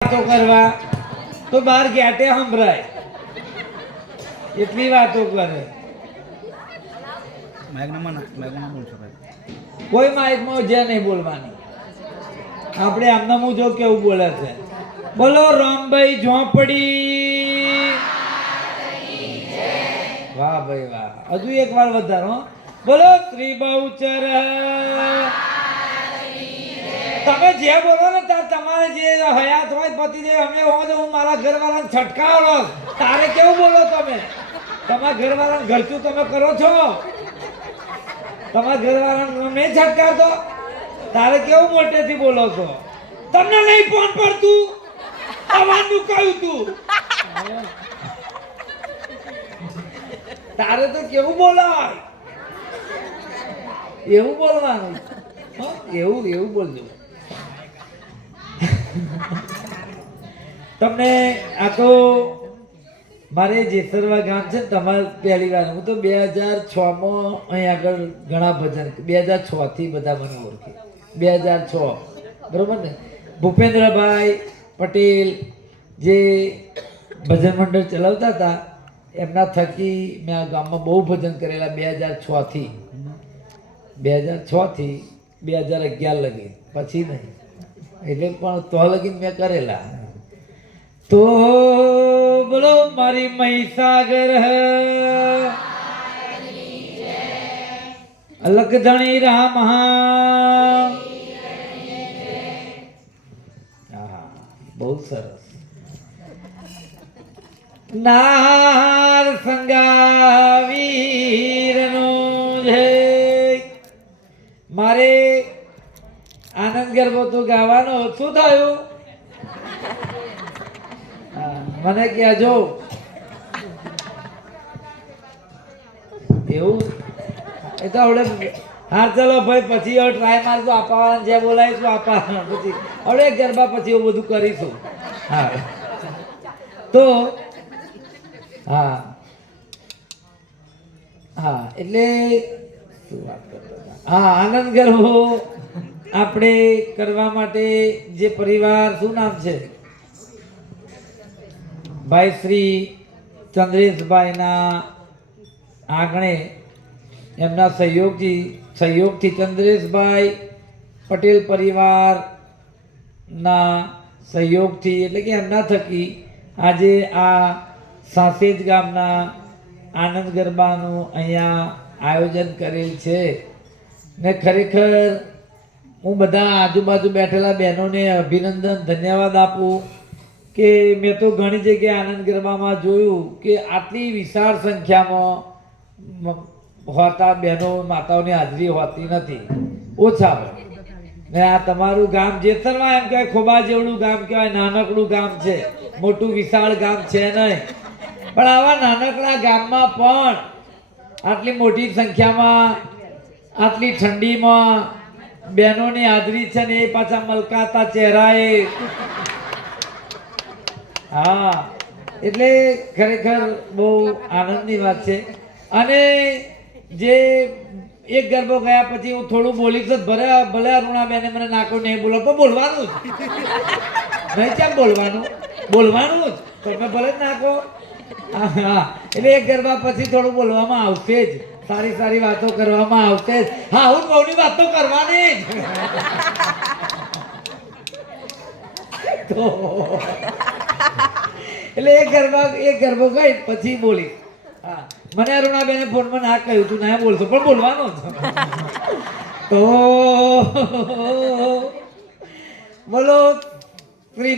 વાતો કરવા તો બહાર ગેટે સંભળાય. એટલી વાતો કરે. કોઈ માઇકમાં જે નહીં બોલવાની. આપણે આમના જો કેવું બોલે છે? બોલો રામભાઈ ઝોંપડી. વાહ ભાઈ વાહ. હજુ એક વાર વધારો હો. બોલો શ્રી બહુચર તમે જે બોલો ને જે હયાત હોય પતિદેવ, અમે હો તો હું મારા ઘરવાળાને છટકાવડો તારે કેવું બોલો તમે? તમારા ઘરવાળાને ઘરચું તમે કરો છો? તમારા ઘરવાળાને નહીં છટકાવતો? તારે કેવું મોટેથી બોલો છો? તમને નહીં ફોન પડતું? આવવાનું કહ્યું તું? તારે તો કેવું બોલાય એવું બોલવાનું? એવું એવું બોલજો. તમને આ તો મારે જેસરવા ગામ છે ને તમારે પહેલી વાર. હું તો બે હજાર છમાં અહીં આગળ ઘણા ભજન બે હજાર છ થી બધા મને ઓળખે. બે હજાર છ. બરોબર ને? ભૂપેન્દ્રભાઈ પટેલ જે ભજન મંડળ ચલાવતા હતા, એમના થકી મેં આ ગામમાં બહુ ભજન કરેલા બે હજાર છ થી બે હજાર છ થી બે હજાર અગિયાર લગી. પછી નહીં. એટલે પણ તો લગીન મેં કરેલા. તો બોલો, મારી મહીસાગર લખધણી ધણી રામ બહુ સરસ. નાર સંગાવીરનો આનંદ ગરબો તો ગાવાનો શું થયું? મને કહેજો એવું? એ તો હવે હા, ચલો ભાઈ, પછી હવે ટ્રાય મારશું આપવાનું જે બોલાવીશું આપવાનું પછી. હવે ગરબા પછી એવું બધું કરીશું. હા. તો, હા. હા, એટલે શું વાત કરતા હા, આનંદ ગરબો. આપણે કરવા માટે જે પરિવાર, શું નામ છે? ભાઈ શ્રી ચંદ્રેશભાઈના આંગણે એમના સહયોગથી સહયોગથી ચંદ્રેશભાઈ પટેલ પરિવારના સહયોગથી, એટલે કે એમના થકી આજે આ સાસેજ ગામના આનંદ ગરબાનું અહીંયા આયોજન કરેલ છે. ને ખરેખર હું બધા આજુબાજુ બેઠેલા બહેનોને અભિનંદન, ધન્યવાદ આપું કે મેં તો ઘણી જગ્યાએ આનંદ ગરબામાં જોયું કે આટલી વિશાળ સંખ્યામાં હોતા બહેનો માતાઓની હાજરી હોતી નથી. ઓછા ને આ તમારું ગામ જેતરમાં એમ કહેવાય ખોબા જેવડું ગામ કહેવાય, નાનકડું ગામ છે. મોટું વિશાળ ગામ છે નહીં. પણ આવા નાનકડા ગામમાં પણ આટલી મોટી સંખ્યામાં, આટલી ઠંડીમાં બહેનોની હાજરી છે ને એ પાછા મલકાતા ચહેરાએ. હા, એટલે ખરેખર બહુ આનંદની વાત છે. અને જે એક ગરબો ગયા પછી હું થોડું બોલીશ તો ભલે ભલે અરુણાબેને મને નાખો નહીં બોલો પણ બોલવાનું જ. નહીં કેમ બોલવાનું બોલવાનું જ. તમે ભલે જ નાખો. હા. એટલે એક ગરબા પછી થોડું બોલવામાં આવશે જ. સારી સારી વાતો કરવામાં આવશે હા, હું બહુની વાતો કરવાની જ. એટલે એક ગરબા એક ગરબો ગઈ, પછી બોલી. હા, મને અરુણાબેને ફોનમાં ના કહ્યું, તું ના બોલશો, પણ બોલવાનો તો બોલો શ્રી